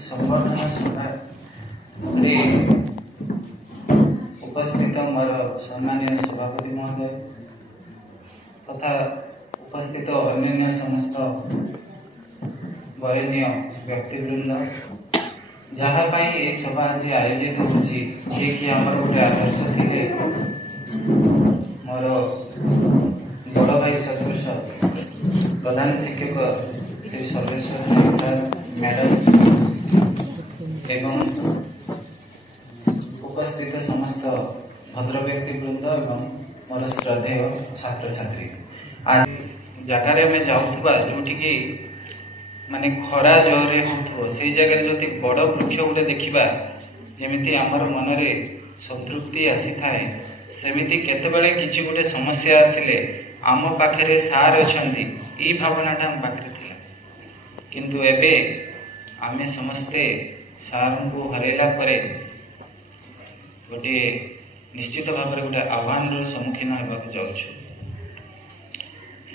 संवर्धना सभा उपस्थित मोर सम्मानीय सभापति महोदय तथा उपस्थित अन्य समस्त वरेण्य व्यक्तिवृंद जहाँपाई ये सभा आज आयोजित होची कि आमर गोटे आदर्श थे मोर बड़ भाई सदृश प्रधान शिक्षक श्री सर्वेश्वर सर मैडम एवं उपस्थित समस्त भद्र व्यक्तिवृंद एवं मोर श्रद्धेय छात्र छात्री आज जगार आम जाऊा जोटि माने खरा जोरे हो से जगह जो बड़ वृक्ष गोटे देखा जमी आमर मनरे संतृप्ति आसी थाए सेमिति केतेबेले किछि गोटे समस्या आसिले आम पाखरे सार अछंती ई भावनाटा आम पाखरे थिला किंतु एबे आमे समस्ते सार को हरेला परे गोटे निश्चित भाव में गोटे आह्वान सम्मुखीन होगा जाऊँ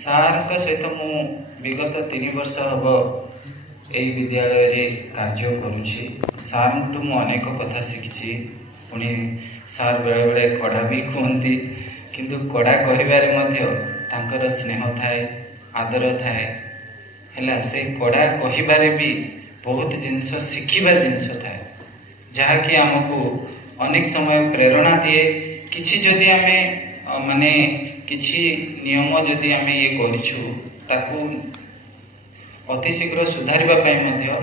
सार सहित मु विगत 3 वर्ष हम यही विद्यालय कार्य करुँची सार मु अनेक कथा शिखी पुणी सार बेले बेले कड़ा भी कहती किंतु कड़ा कहबारे स्नेह थाए आदर थाए है से कड़ा कहबारे भी बहुत जिनस शिखिबा जिनस थाए जहाँकि आमको अनेक समय प्रेरणा दिए किछि जदि आमे माने किछि नियम जदि आमे ये करिछु ताकू अति शीघ्र सुधारिबा पय मध्य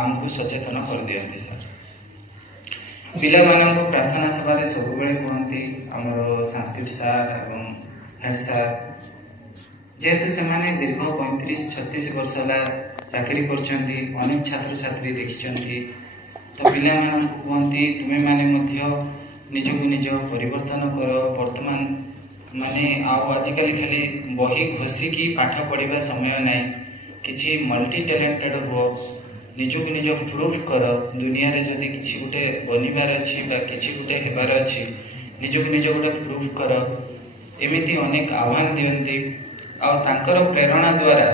आमको सचेतन कर दियंती सर पिला मानक प्रार्थना सभा रे सब बेले कहंती हमर संस्कृत सर एवं हेड सर जेहेतु से माने दीर्घ 35-36 वर्ष होला चाकरी करछंती अनेक छात्र छात्री देखिछंती तो पिला मानक कहंती तुमे माने मध्य निजको निज परिवर्तन कर वर्तमान माने आजिकल खाली बही घोषिकी पाठ पढ़ा समय नाई किसी मल्टी टैलेंटेड हो निजको निज प्रूव कर दुनिया रे जदि किसी गोटे बनिबार अच्छी किसी गोटे हेबार अच्छी निजको निज गोटे प्रूव कर एमिति अनेक आह्वान दियंती आर प्रेरणा द्वारा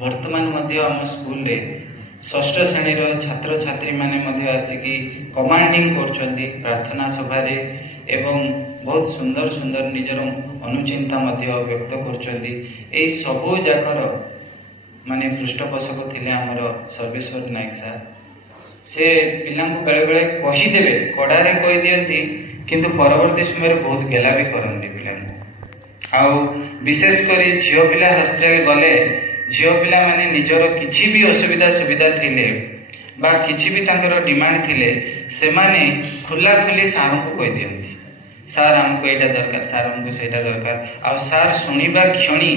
वर्तमान मध्य आम स्कूल रे 6ठ श्रेणीर छात्र छात्री माने आसिकी कमांडिंग करछंती प्रार्थना सभा रे एवं बहुत सुंदर सुंदर निजर अनुचिंता व्यक्त करछंती एई सबो जाकर माने पृष्ठपोषक थिले हमर सर्वेश्वर नायक सर से पिलांको बेले बेले कहि देबे कड़ारे कहि दियंती किंतु परवर्ती समय बहुत गेला भी करंती पिलांको आउ विशेष करी झियो पिला हॉस्टल गले झियो पिला माने निजर किछि भी असुविधा सुविधा थिले बा किछि भी तांकर डिमांड थिले से माने खुला खुली सार को कहि दियंती सार हमको एटा दरकार सार हमको सेटा दरकार आ सार सुनिबा क्षणी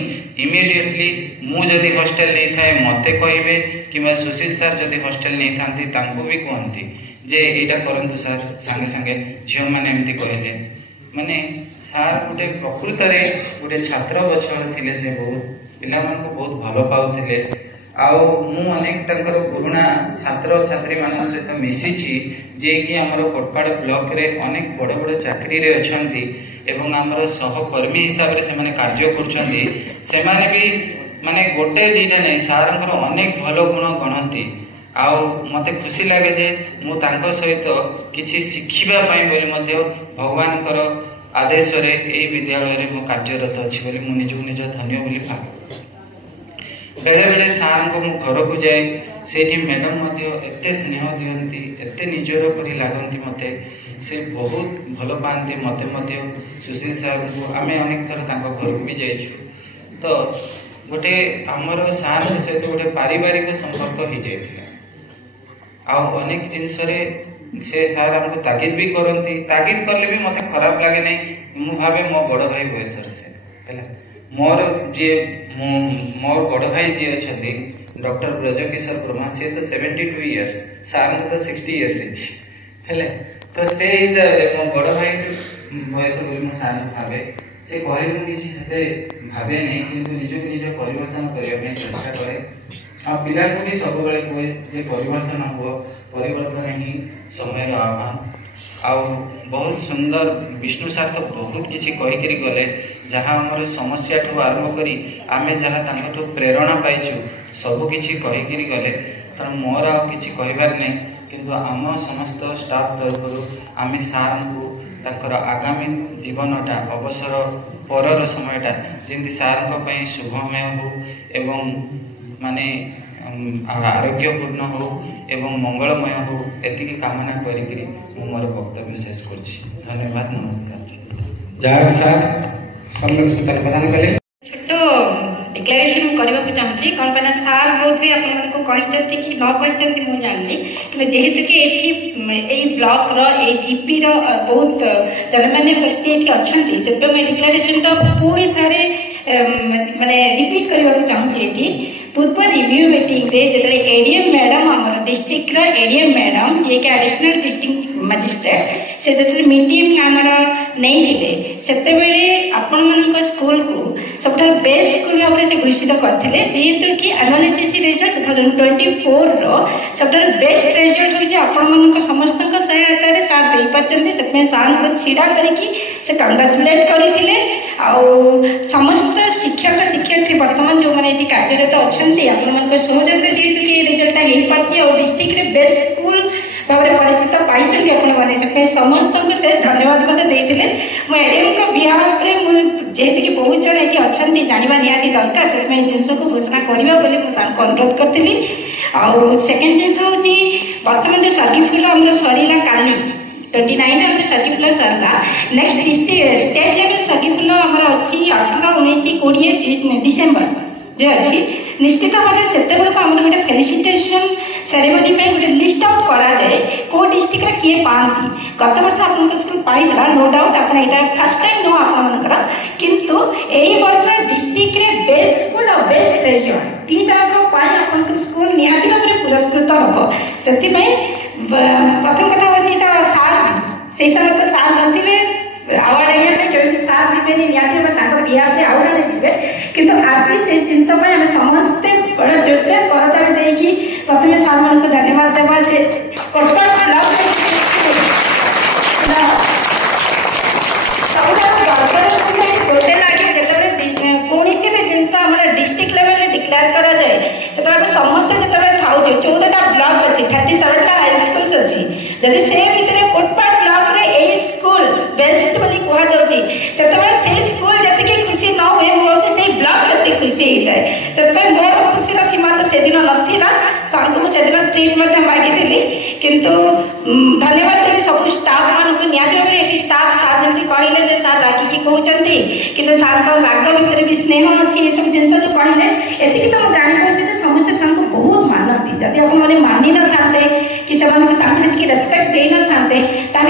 इमिडिएटली मु जदि हॉस्टल नहीं थाए मते कहिबे किबा सुशील सर जदि हॉस्टल नहीं थांती तांको भी कहंती जे एटा करंतु सर संगे संगे झियो माने एमती कहले माने सार गोटे प्रकृत रे गोटे छात्र बछड़ थिले से बहुत पिला मन को बहुत भलो पाउथिले आउ मु अनेक तंकर पुराना छात्र छात्री मान सहित मिसिछि जे कि हमर कोटपाड़ ब्लॉक रे अनेक बड़ बड़ चाकरी रे अछंती एवं हमर सहकर्मी हिसाब रे से माने कार्य करछंती से माने भी माने गोटे दिना नै सारंकर अनेक भलो गुण गणंती आउ मते खुशी लागे जे मु तांको सहित किछि शिखिबा पई बोली मध्य भगवान कर आदेश रे एई विद्यालय रे मु कार्यरत अछि बोली मु निज धन्य बोली भाबे बेले बेले सार को घर को जाए से मैडम एते स्नेह दियंती एते निजर परी लागंती मते से बहुत भलो पाती मते सुशील सर को आमे अनेक थर तांको घर को भी जाइछु तो गोटे हमर सार सहित गोटे पारिवारिक संपर्क हो जाए आ अनेक जिनस से सार हमको ताकीद भी करती ताकीद करले भी मते खराब लागे नहीं मु भावे मो बड़ भाई बयसर से हैला मोर जे मोर बड़ भाई जी अच्छे डॉक्टर ब्रजकिशोर ब्रह्मा सी तो 72 इयर्स सार तो 60 इयर्स है तो से मो बड़ भाई बयस बोली मो सार भावे से कहले मु किसी से भावे नहीं किंतु निज निज परिवर्तन करने चेष्टा करे आ पिला को भी सब बेले कहे जे परिवर्तन हो परिवर्तन ही समय आह्वान आ बहुत सुंदर विष्णु सार तो बहुत किसी कहीकि गले जहाँ आम समस्या ठू आरंभ करी आमे जहाँ प्रेरणा पाइचु सबकि कहीकि गले तेणु मोर आ कि कहबार नहीं किंतु आम समस्त स्टाफ तरफ आम सार को ताकर आगामी जीवनटा अवसर परर समयटा जमी सार शुभमय हो एवं माने आरोग्यपूर्ण हो एवं मंगलमय हो एति कामना करी मोर वक्तव्य शेष कर धन्यवाद नमस्कार। जय सार सूचना प्रदान कले छोट डिक्लेरेशन करने को चाहूँगी कौन पाना सार बहुत भी आपको कहते कि न कहते मुझे जानली कि जेहेतु कि ये ब्लॉक रो जीपी रो बहुत जनमान्य व्यक्ति ये अच्छा से मैं डिक्लेरेशन तो पुणी थे माने रिपीट करने को चाहूँगी पूर्व रिव्यू मीटिंग रे जेतले एडीएम मैडम हमर डिस्ट्रिक्ट रा एडीएम मैडम जे के एडिशनल डिस्ट्रिक्ट मजिस्ट्रेट से जेतले मीटिंग हमर नहीं दिले सेते बेले आपण मन स्कूल को सबटा बेस्ट स्कूल भाव से घोषित करथिले जेहेतु कि एनुअल एचएससी रिजल्ट 2024 रो सबटा बेस्ट रिजल्ट होई जे आपण मन समस्त सहायता रे साथ दे पाचंदी सेते सार को छिड़ा करिकि से कंग्रेचुलेट करिथिले आ समस्त शिक्षक शिक्षयित्री वर्तमान जो माने कार्यरत अच्छे आपण सहयोग जेहेतु कि रिजल्ट हो पार्टी और डिस्ट्रिक्ट रे बेस्ट स्कूल भाव में परिचित पाई आपने समस्त से धन्यवाद मत देते एडीएम बिहाफ जेहेतु कि बहुत जन ये अच्छा जानवा निहाती दरकार से जिनस को घोषणा करवा सार को अनुरोध करी सेकेंड जिन हूँ बर्तमान जो सर्टिफिकेट आम सरला काली 29 सर्टिफिकेट सरला नेक्स्ट स्टेट लेवल सर्टिफिकेट आमर अच्छी 18 19 20 डिसेम्बर जो अच्छी निश्चित भाव से गोटे फेलिसिटेशन सेरेमनी में गोटे लिस्ट आउट करा जाए को डिस्ट्रिक्ट रे किए पाती गत वर्ष आपन स्कूल पाइला नो डाउट आपन एटा फर्स्ट टाइम नो आपन किंतु एई वर्ष डिस्ट्रिक्ट रे बेस्ट स्कूल और बेस्ट रिजल्ट तीनटा को पाई आपन स्कूल निहाती भाव पुरस्कृत हो सेति प्रथम कथा होची त सार से समय तो सार नथिले अवार्ड आइया पे जो सार जीवे निहाती भाव ताको बिहार रे अवार्ड जीवे किंतु आज से जिनस पे हम समस्त बड़ा जोरदार करतार देकी प्रथमे सार मान को धन्यवाद देवा से कोटपास ब्लॉक गोटे लगे जो कौन सी भी जिन डिस्ट्रिक्ट लेवल डिक्लेयर करा जाए से समस्त जो था 14टा ब्लॉक अच्छी 37टा हाईस्कूल अच्छी जदि से भितर कोटपास ब्लॉक रे ए स्कूल बेस्ट बोली कह जाए से स्कूल जी खुशी न हुए से ब्लॉक से खुशी हो जाए से मोर खुशी सीमा तो से दिन नाला सार को से दिन ट्रिप मागिली किंतु धन्यवाद देवी सब स्टाफ मान को निहत स्टाफ सार जमी कहले सार रागिकी कहते कि सार राग भितर भी स्नेह अच्छी ये सब जिन जो कहले ये तो मुझे जापारे समस्ते सार को बहुत मानती जदि आपने मानि न था कि से रेस्पेक्ट दे न था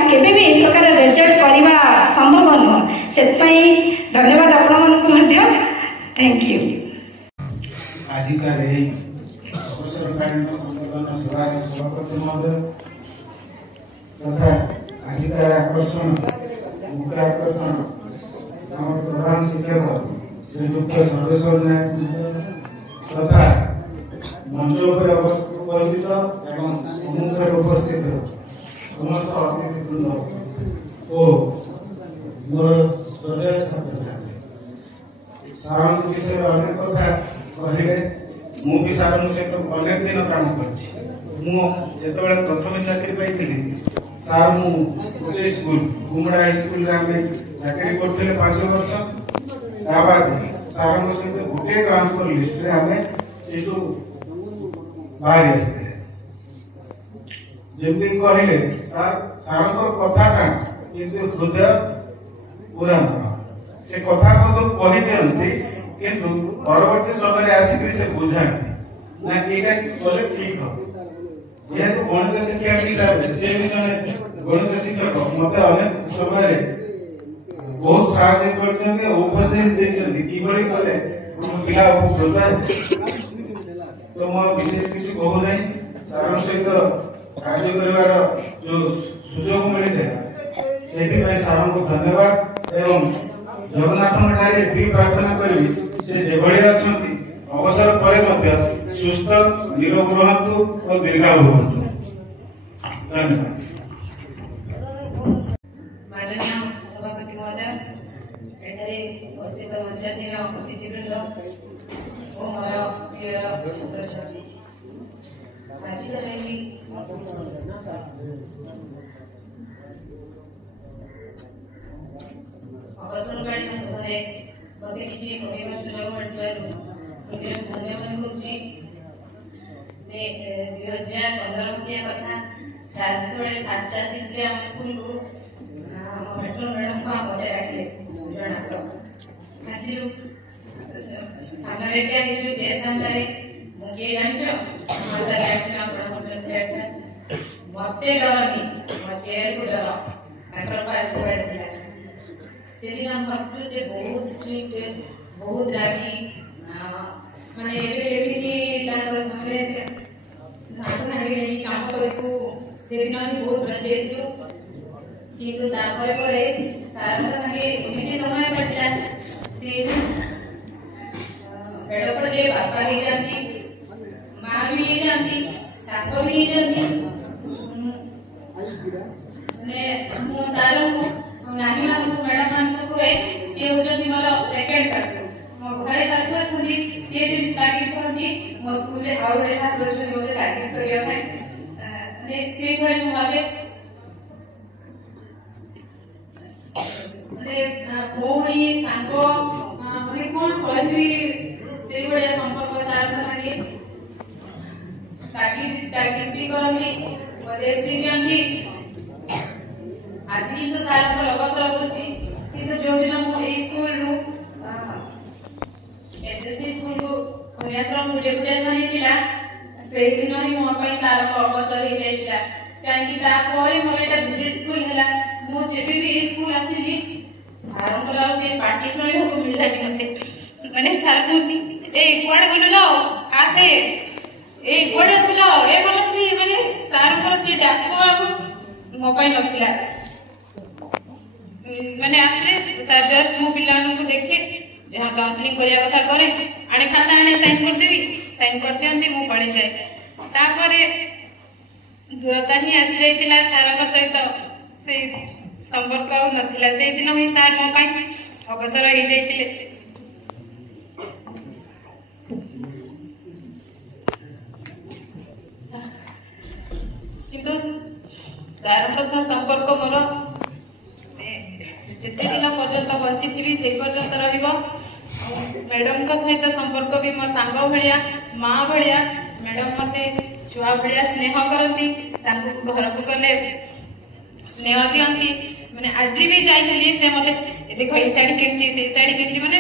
केवे भी एक प्रकार रिजल्ट करने संभव नुह से धन्यवाद आपण थैंक यू। आजिकार अवसरकालीन संवर्धन सभार सभापति महोदय तथा आजिकार आकर्षण मुख्य आकर्षण आम प्रधान शिक्षक श्रीयुक्त सर्वेश्वर नायक तथा मंच उपस्थित एवं सम्मुख उपस्थित समस्त अतिथिवृंद और मोर श्रद्धेय छात्र छात्री सार विषय अनेक कथा कहले मु भी सार सहित अनेक दिन काम कर प्रथम चाकरी पाई सार मुझे स्कूल गुमड़ा हाईस्कूल चाकरी करते 5 वर्ष बाद सार सहित गोटे ट्रांसफर लिस्ट आम से बाहरी आसते जमी कहले सार कथा हृदय पूरा से कथा को कही दिखती किंतु परवर्ती समय आसिक से बुझाती ना ये कले ठीक हम जेहेतु गणित शिक्षा हिसाब से गणित शिक्षक मत अनेक समय बहुत साहय उपदेश किभली कले पिला उपकृत तो मैं विशेष किसी कहू ना सार सहित कार्य कर जो सुजोग मिलता है सार को धन्यवाद एवं जगन्नाथ ठारे भी प्रार्थना करी से जेभली अछंती अवसर पर सुस्थ निरोग रहतु और दीर्घायु होतु धन्यवाद। माननीय सभापति महोदय एठारे उपस्थित पंचायती अतिथिवृंद और मोर प्रिय छात्र छात्री ଅବସରକାଳୀନ ସଭାରେ ମୋତେ କିଛି କହିବା ସୁଯୋଗ ମିଳିଥିବାରୁ ଧନ୍ୟବାଦ କରୁଛି। 2015 ମସିହା କଥା, ସାର୍ ଯେତେବେଳେ ଫାଷ୍ଟ ଆସିଥିଲେ ଆମ ସ୍କୁଲକୁ, ମେଟ୍ରୋ ମ୍ୟାଡାମକୁ ଆମ ଘରେ ଡାକିଲେ 2 ଜଣ ଆସିଲୁ। ସାମ୍ନାରେ ଠିଆ ହେଇଛୁ, ଯେ ସାମ୍ନାରେ ମୁଁ କିଏ ଜାଣିଛ? ମତେ ଡରନି, ମୋ ଚେୟାରକୁ ଡର। ତାଙ୍କର ପାସୱାର୍ଡ ଥିଲା। ସେଦିନ ଭାବୁଛୁ ସେ ବହୁତ ଷ୍ଟ୍ରିକ୍ଟ, ବହୁତ ରାଗି, ମାନେ ଏବେ କେମିତି ତାଙ୍କର ସାଙ୍ଗରେ ସାଙ୍ଗ ସାଙ୍ଗରେ କାମ କରିବୁ, ସେଦିନ ହିଁ ବହୁତ ଡରି ଯାଇଥିଲୁ। କିନ୍ତୁ ତାପରେ ପରେ ସାରଙ୍କ ସାଙ୍ଗେ ଏମିତି ସମୟ କଟିଲା, ସେ ବେଳପଟେ ବାପା ହେଇଯାନ୍ତି, ମା ବି ହେଇଯାନ୍ତି, ସାଙ୍ଗ ବି ହେଇଯାନ୍ତି। ମାନେ ମୁଁ ସାରଙ୍କୁ, ନାନୀ ମାନଙ୍କୁ, ମ୍ୟାଡାମ ମାନଙ୍କୁ କୁହେ ସିଏ ହଉଛନ୍ତି ମୋର ସେକେଣ୍ଡ ଶାଶୁ। ମୋ ଘରେ ଶାଶୁ ଅଛନ୍ତି, ସିଏ ବି ତାରିଫ କରନ୍ତି। ମୋ ସ୍କୁଲରେ ଆଉ ଗୋଟେ ଶାଶୁ ଅଛନ୍ତି ମୋତେ ତାରିଫ କରିବା ପାଇଁ। ସେଇଭଳି ମୁଁ ଭାବେ ଭଉଣୀ, ସାଙ୍ଗ, ମାନେ କଣ କହିବି, ସେଇଭଳିଆ ସମ୍ପର୍କ ସାରଙ୍କ ସାଙ୍ଗେ। ତାରିଫ ବି କରନ୍ତି, ଉପଦେଶ ବି ଦିଅନ୍ତି। ଆଜି କିନ୍ତୁ ସାରଙ୍କ ଅବସର ହଉଛି, କିନ୍ତୁ ଯୋଉଦିନ ମୁଁ ଏଇ ସ୍କୁଲରୁ SSB ସ୍କୁଲକୁ କନ୍ୟାଶ୍ରମ ଡେପୁଟେସନ ହେଇଥିଲା, ସେଇଦିନ ହିଁ ମୋ ପାଇଁ ସାରଙ୍କ ଅବସର ହେଇଯାଇଥିଲା। କାହିଁକି ତାପରେ ମୋର ଏଇଟା ଭିଜିଟ୍ ସ୍କୁଲ ହେଲା। ମୁଁ ଯେବେ ବି ଏଇ ସ୍କୁଲ ଆସିଲି, ସାରଙ୍କର ଆଉ ସେ ପାଟି ଶୁଣିବାକୁ ମିଳିଲାନି ମତେ। ମାନେ ସାର କୁହନ୍ତି, ଏଇ କୁଆଡେ ଗଲୁଲ, ଆସେ, ଏଇ କୁଆଡେ ଅଛୁଲ, ଏ କୌଣସି ମାନେ ସାରଙ୍କର ସେ ଡାକ ଆଉ ମୋ ପାଇଁ ନଥିଲା। ମାନେ ଆସିଲେ ସାର୍ ମୁଁ ପିଲାମାନଙ୍କୁ ଦେଖେ, ଯାହା କାଉନସିଲିଂ କରିବା କଥା କରେ, ଆଣେ ଖାତା ଆଣେ ସାଇନ୍ କରିଦେବି, ସାଇନ୍ କରିଦିଅନ୍ତି, ମୁଁ ପଳେଇଯାଏ। ତାପରେ ଦୂରତା ହିଁ ଆସିଯାଇଥିଲା ସାରଙ୍କ ସହିତ, ସେଇ ସମ୍ପର୍କ ଆଉ ନଥିଲା। ସେଇଦିନ ହିଁ ସାର୍ ମୋ ପାଇଁ ଅବସର ହେଇଯାଇଥିଲେ। କିନ୍ତୁ ସାରଙ୍କ ସହ ସମ୍ପର୍କ ମୋର ଯେତେ ଦିନ ପର୍ଯ୍ୟନ୍ତ ବଞ୍ଚିଥିବି ସେ ପର୍ଯ୍ୟନ୍ତ ରହିବ। ମ୍ୟାଡମଙ୍କ ସହିତ ସମ୍ପର୍କ ବି ମୋ ସାଙ୍ଗ ଭଳିଆ, ମା ଭଳିଆ। ମ୍ୟାଡମ ମତେ ଛୁଆ ଭଳିଆ ସ୍ନେହ କରନ୍ତି, ତାଙ୍କୁ ଘରକୁ ଗଲେ ସ୍ନେହ ଦିଅନ୍ତି। ମାନେ ଆଜି ବି ଯାଇଥିଲି, ସେ ମତେ ଦେଖ ଏଇ ଶାଢୀ କିଣିଛି, ସେଇ ଶାଢୀ କିଣିଛି, ମାନେ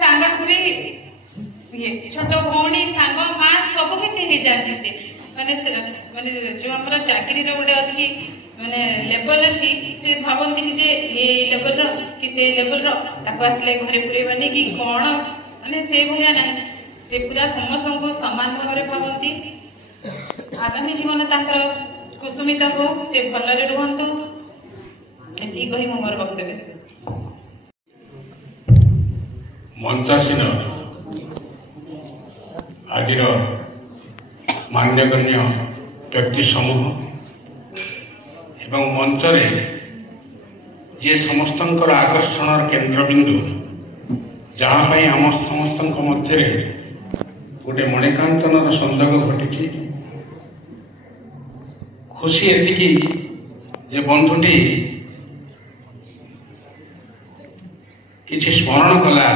ସାଙ୍ଗଠୁ ବି ଛୋଟ ଭଉଣୀ, ସାଙ୍ଗ, ମା ସବୁ କିଛି ହେଇଯାନ୍ତି। ସେ ମାନେ ଯୋଉ ଆମର ଚାକିରିର ଗୋଟେ ଅଛି ମାନେ ଲେବଲ ଅଛି, ସେ ଭାବନ୍ତି କି ଯେ ଏ ଲେବଲର କି ସେ ଲେବଲର, ତାକୁ ଆସିଲେ ଘରେ ପୁରେଇବନି କି କଣ, ମାନେ ସେଇଭଳିଆ ନାହିଁ। ସେ ପୁରା ସମସ୍ତଙ୍କୁ ସମାନ ଭାବରେ ଭାବନ୍ତି। ଆଗାମୀ ଜୀବନ ତାଙ୍କର କୁସୁମିତ ହଉ, ସେ ଭଲରେ ରୁହନ୍ତୁ। ଏତିକି କହି ମୁଁ ମୋର ବକ୍ତବ୍ୟ ଶେଷ। ମଞ୍ଚାସୀନ ଆଜିର ମାନ୍ୟଗଣ୍ୟ ବ୍ୟକ୍ତି ସମୂହ ଏବଂ ମଞ୍ଚରେ ଯିଏ ସମସ୍ତଙ୍କର ଆକର୍ଷଣର କେନ୍ଦ୍ରବିନ୍ଦୁ, ଯାହା ପାଇଁ ଆମ ସମସ୍ତଙ୍କ ମଧ୍ୟରେ ଗୋଟେ ମଣିକାନ୍ତନର ସଂଯୋଗ ଘଟିଛି। ଖୁସି ଏତିକି ଯେ ବନ୍ଧୁଟି କିଛି ସ୍ମରଣ କଲା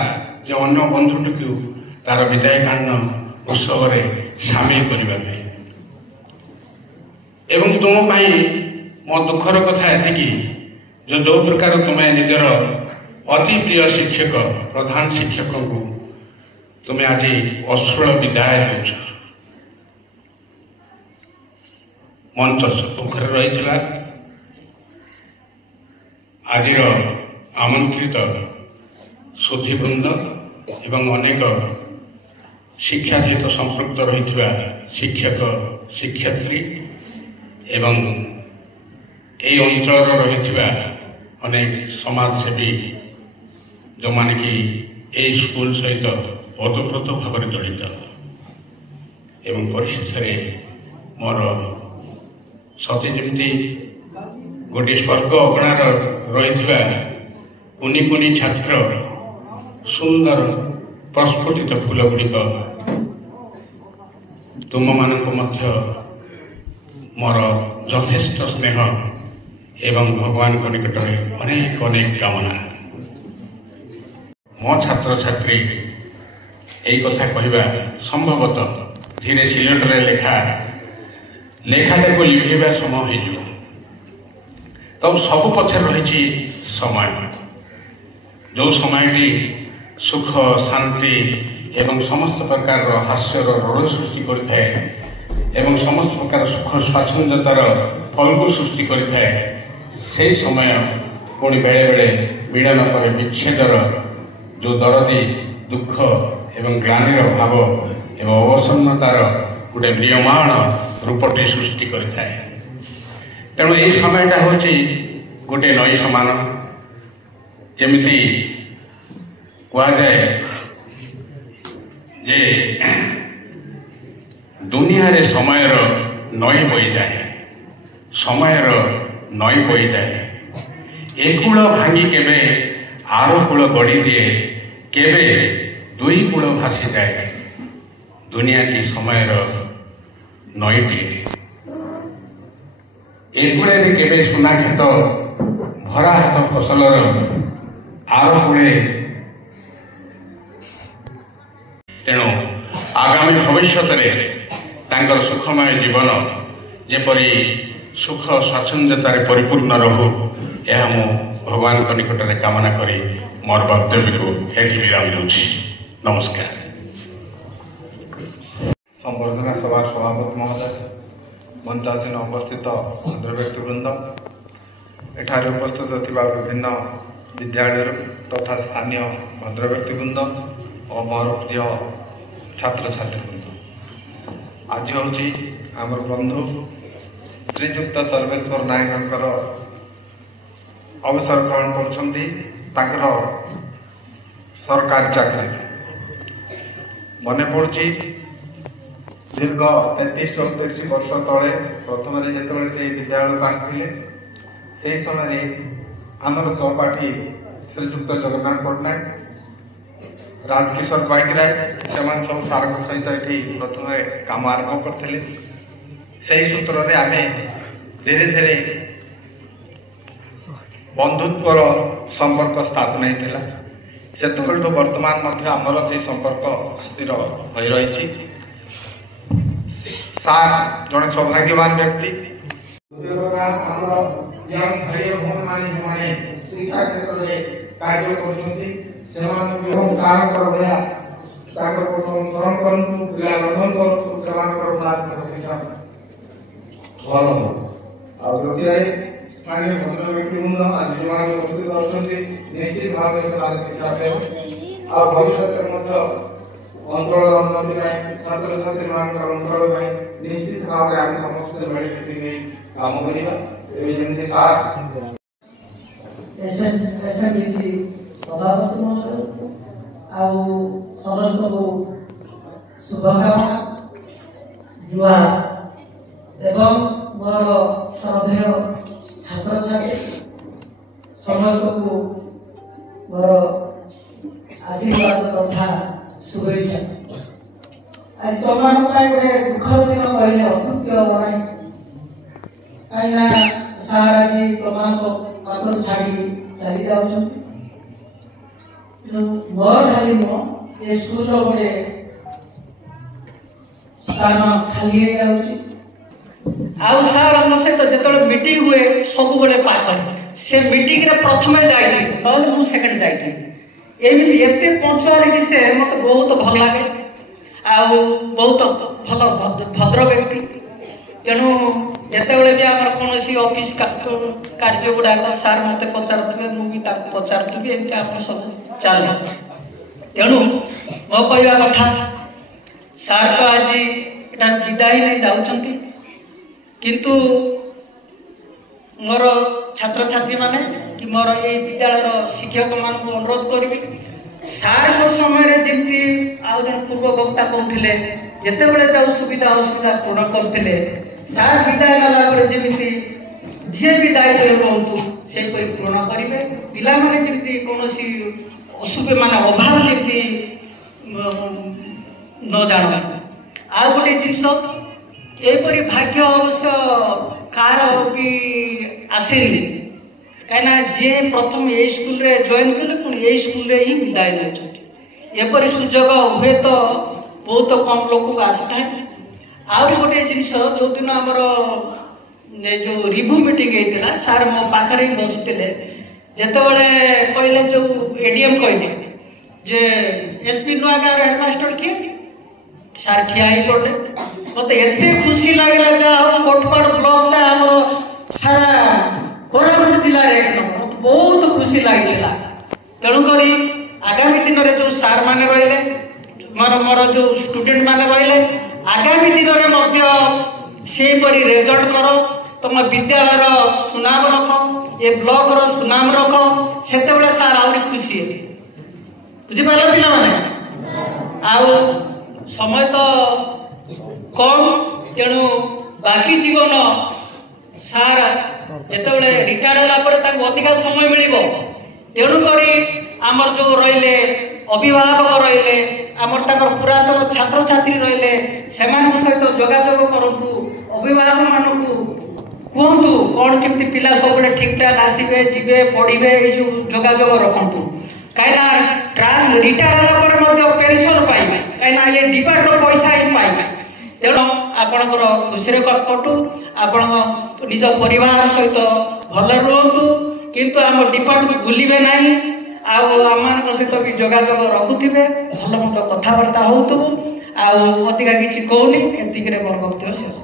ଯେ ଅନ୍ୟ ବନ୍ଧୁଟିକୁ ତାର ବିଦାୟ କାଳୀନ ଉତ୍ସବରେ ସାମିଲ କରିବା ପାଇଁ। ଏବଂ ତୁମ ପାଇଁ ମୋ ଦୁଃଖର କଥା ଏତିକି ଯେ ଯୋଉ ପ୍ରକାର ତୁମେ ନିଜର ଅତି ପ୍ରିୟ ଶିକ୍ଷକ, ପ୍ରଧାନ ଶିକ୍ଷକଙ୍କୁ ତୁମେ ଆଜି ଅଶ୍ରୁଳ ବିଦାୟ ଦେଉଛ। ମଞ୍ଚ ସମ୍ମୁଖରେ ରହିଥିଲା ଆଜିର ଆମନ୍ତ୍ରିତ ସୁଧୀବୃନ୍ଦ ଏବଂ ଅନେକ ଶିକ୍ଷା ସହିତ ସମ୍ପୃକ୍ତ ରହିଥିବା ଶିକ୍ଷକ, ଶିକ୍ଷୟିତ୍ରୀ ଏବଂ ଏହି ଅଞ୍ଚଳର ରହିଥିବା ଅନେକ ସମାଜସେବୀ, ଯେଉଁମାନେ କି ଏହି ସ୍କୁଲ ସହିତ ଓତପ୍ରୋତ ଭାବରେ ଜଡ଼ିତ। ଏବଂ ପରିଶେଷରେ ମୋର ସତେ ଯେମିତି ଗୋଟିଏ ସ୍ୱର୍ଗ ଅଗଣାର ରହିଥିବା କୁନି କୁନି ଛାତ୍ର ସୁନ୍ଦର ପ୍ରସ୍ଫୁଟିତ ଫୁଲଗୁଡ଼ିକ ତୁମମାନଙ୍କୁ ମଧ୍ୟ ମୋର ଯଥେଷ୍ଟ ସ୍ନେହ ଏବଂ ଭଗବାନଙ୍କ ନିକଟରେ ଅନେକ ଅନେକ କାମନା। ମୋ ଛାତ୍ରଛାତ୍ରୀ এই কথা কহিবা সম্ভবতঃ ধীরে সিলিন্ডরে লেখাটাকে লিখিবা সময় হয়ে তো সবু পছরে রয়েছে সময়, যে সময়টি সুখ শান্তি এবং সমস্ত প্রকার হাস্যর রোল সৃষ্টি করে থাকে এবং সমস্ত প্রকার সুখ স্বাচ্ছন্দ্যতার ফলকু সৃষ্টি করে থাকে, সেই সময় পুঁ বেড়ে বেড়ে মিলন পরে বিচ্ছেদর যে দরদি দুঃখ এবং গ্লানির ভাব এবং অবসন্নতার গোটে নিয়মাণ রূপটি সৃষ্টি করে থাকে। তেণু এই সময়টা হচ্ছে গোটে নଈ সমান। যেমিতি কুହାଯାଏ যে দুনিয়ারে সময়ের নଈ বইଯାଏ, ସମୟର ନଈ ବହିଯାଏ। ଏ କୂଳ ଭାଙ୍ଗି କେବେ ଆର କୂଳ ଗଢ଼ି ଦିଏ, କେବେ ଦୁଇ କୂଳ ଭାସିଯାଏ। ଦୁନିଆଟି ସମୟର ନଈଟିଏ। ଏ କୂଳରେ କେବେ ସୁନା କ୍ଷେତ ଭରା ହାତ ଫସଲର, ଆର କୂଳେ ତେଣୁ ଆଗାମୀ ଭବିଷ୍ୟତରେ ତାଙ୍କର ସୁଖମୟ ଜୀବନ ଯେପରି ସୁଖ ସ୍ୱାଚ୍ଛନ୍ଦ୍ୟତାରେ ପରିପୂର୍ଣ୍ଣ ରହୁ, ଏହା ମୁଁ ଭଗବାନଙ୍କ ନିକଟରେ କାମନା କରି ମୋର ବକ୍ତବ୍ୟକୁ ଏଠି ବିରାମ ଦେଉଛି। ନମସ୍କାର। संवर्धना सभा सभापति महोदय, मंचासीन उपस्थित भद्र व्यक्तिवृंद, एठारे उपस्थित थिबा विभिन्न विद्यालय तथा स्थानीय भद्र व्यक्तिवृंद और मोर प्रिय छात्र छात्रीवृंद, आज हूँ आमर बंधु श्रीजुक्त सर्वेश्वर नायकर अवसर ग्रहण कर सरकारी चाकरी मन पड़ी। दीर्घ 33-34 वर्ष तले प्रथम जो विद्यालय आसते से समय आमर सहपाठी श्रीजुक्त जगन्नाथ पट्टनायक, राजकिशोर बाइकराय से सब सार सहित ये प्रथम कम आरंभ करते। से सूत्र में आम धीरे धीरे बंधुत्वर संपर्क स्थापन होता से वर्तमान आमर से संपर्क स्थिर हो रही। सार जड़े सौभाग्यवान व्यक्ति, भाई भाई मैंने शिक्षा क्षेत्र में कार्य स्थानीय भद्र व्यक्तिवृंद आज जो उपस्थित अच्छे निश्चित भाव शिक्षा भविष्य अंचल उन्नति छात्र छात्री अंचल निश्चित भाव में आम समस्त मिली काम करवा। सभापति महोदय समस्त को शुभकामना जुआ एवं मोर श्रद्धेय छात्र छात्री समस्त को मोर आशीर्वाद तथा शुभेच्छा। आज तुम गोटे दुखद दिन कहले अत्युक्ति हम ना, कहीं सार आज प्रमाण पत्र छाड़ी चली जाऊँ मोर खाली नुह ये स्कूल गोटे स्थान खाली सार सहित जो मीटिंग हुए सब बड़े पाखर से मीटिंग प्रथम जाइए मु सेकेंड जाइए एमती एत पंचुआलिटी से मत बहुत भल लगे बहुत भल भद्र व्यक्ति। तेणु जितेबाला भी आम कौन ऑफिस कार्य गुड़ाक सार मत पचारे मुझे पचारूबी एमती आप सब चल। तेणु मो कहवा कथा सार तो आज यहाँ विदाय नहीं जाऊँ, किंतु मोर छात्र छात्री माने कि मोर ये विद्यालय शिक्षक मान अनुरोध करी सार समय जमी आउ जन पूर्व वक्ता कहते जितेबाला जो सुविधा असुविधा पूर्ण करते सार विदाय गला जमी जी भी दायित्व रोहतु से पूर्ण करेंगे। पिला माने जमी कौन असुविधा मान अभाव जमी न जान ଆଉ ଗୋଟେ ଜିନିଷ ଏପରି ଭାଗ୍ୟ ଅବଶ୍ୟ କାହାର ବି ଆସିନି, କାହିଁକିନା ଯିଏ ପ୍ରଥମେ ଏଇ ସ୍କୁଲରେ ଜଏନ୍ କଲେ ପୁଣି ଏଇ ସ୍କୁଲରେ ହିଁ ବିଦାୟ ନେଉଛନ୍ତି। ଏପରି ସୁଯୋଗ ହୁଏତ ବହୁତ କମ୍ ଲୋକଙ୍କୁ ଆସିଥାଏ। ଆହୁରି ଗୋଟେ ଜିନିଷ, ଯୋଉଦିନ ଆମର ଯୋଉ ରିଭ୍ୟୁ ମିଟିଂ ହେଇଥିଲା, ସାର୍ ମୋ ପାଖରେ ହିଁ ବସିଥିଲେ। ଯେତେବେଳେ କହିଲେ, ଯୋଉ ଏଡିଏମ୍ କହିଲେ ଯେ ଏସପି ନୂଆଗାଁର ହେଡମାଷ୍ଟର କିଏ, ସାର୍ ଠିଆ ହେଇ ପଡିଲେ। ମତେ ଏତେ ଖୁସି ଲାଗିଲା, ଯାହା ହଉ କୋଟପାଡ଼ ବ୍ଲକଟା ଆମର ସାରା କୋରାପୁଟ ଜିଲ୍ଲାରେ ମତେ ବହୁତ ଖୁସି ଲାଗିଥିଲା। ତେଣୁକରି ଆଗାମୀ ଦିନରେ ଯୋଉ ସାର୍ ମାନେ ରହିଲେ, ମୋର ଯୋଉ ଷ୍ଟୁଡେଣ୍ଟ ମାନେ ରହିଲେ, ଆଗାମୀ ଦିନରେ ମଧ୍ୟ ସେହିପରି ରେଜଲ୍ଟ କର, ତମ ବିଦ୍ୟାଳୟର ସୁନାମ ରଖ, ଏ ବ୍ଲକର ସୁନାମ ରଖ। ସେତେବେଳେ ସାର୍ ଆହୁରି ଖୁସି ହେବେ। ବୁଝିପାରିଲ ପିଲାମାନେ? ଆଉ ସମୟ ତ କମ୍, ତେଣୁ ବାକି ଜୀବନ ସାର୍ ଯେତେବେଳେ ରିଟାୟାର୍ଡ ହେଲା ପରେ ତାଙ୍କୁ ଅଧିକା ସମୟ ମିଳିବ। ତେଣୁକରି ଆମର ଯୋଉ ରହିଲେ ଅଭିଭାବକ ରହିଲେ, ଆମର ତାଙ୍କର ପୁରାତନ ଛାତ୍ରଛାତ୍ରୀ ରହିଲେ, ସେମାନଙ୍କ ସହିତ ଯୋଗାଯୋଗ କରନ୍ତୁ। ଅଭିଭାବକ ମାନଙ୍କୁ କୁହନ୍ତୁ କଣ କେମିତି ପିଲା ସବୁବେଳେ ଠିକ ଠାକ ଆସିବେ, ଯିବେ, ପଢିବେ, ଏଇ ଯୋଉ ଯୋଗାଯୋଗ ରଖନ୍ତୁ। କାହିଁକିନା ରିଟାୟାର୍ଡ ହେଲା ପରେ ମଧ୍ୟ ପେନସନ ପାଇବେ, କାହିଁକିନା ଏ ଡିପାର୍ଟର ପଇସା ହିଁ ପାଇବେ। ତେଣୁ ଆପଣଙ୍କର ଖୁସିରେ କଟୁ, ଆପଣଙ୍କ ନିଜ ପରିବାର ସହିତ ଭଲରେ ରୁହନ୍ତୁ, କିନ୍ତୁ ଆମ ଡିପାର୍ଟକୁ ଭୁଲିବେ ନାହିଁ। ଆଉ ଆମମାନଙ୍କ ସହିତ ବି ଯୋଗାଯୋଗ ରଖୁଥିବେ, ଭଲ ମନ୍ଦ କଥାବାର୍ତ୍ତା ହଉଥିବୁ। ଆଉ ଅଧିକା କିଛି କହୁନି, ଏତିକିରେ ମୋର ବକ୍ତବ୍ୟ ଶେଷ।